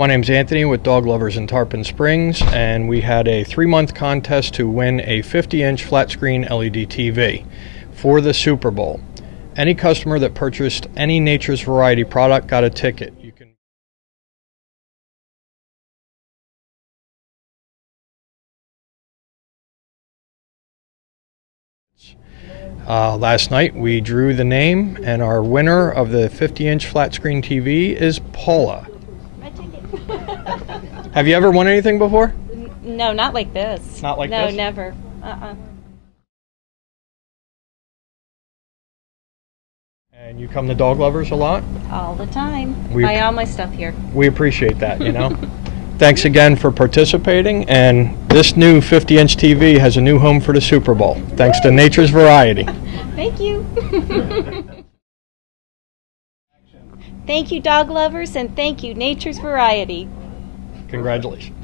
My name's Anthony with Dog Lovers in Tarpon Springs, and we had a 3-month contest to win a 50-inch flat screen LED TV for the Super Bowl. Any customer that purchased any Nature's Variety product got a ticket. Last night we drew the name, and our winner of the 50-inch flat screen TV is Paula. Have you ever won anything before? No, not like this. Not like this? No, never. And you come to Dog Lovers a lot? All the time. Buy all my stuff here. We appreciate that, you know. Thanks again for participating, and this new 50-inch TV has a new home for the Super Bowl, thanks to Nature's Variety. Thank you. Thank you, Dog Lovers, and thank you, Nature's Variety. Congratulations.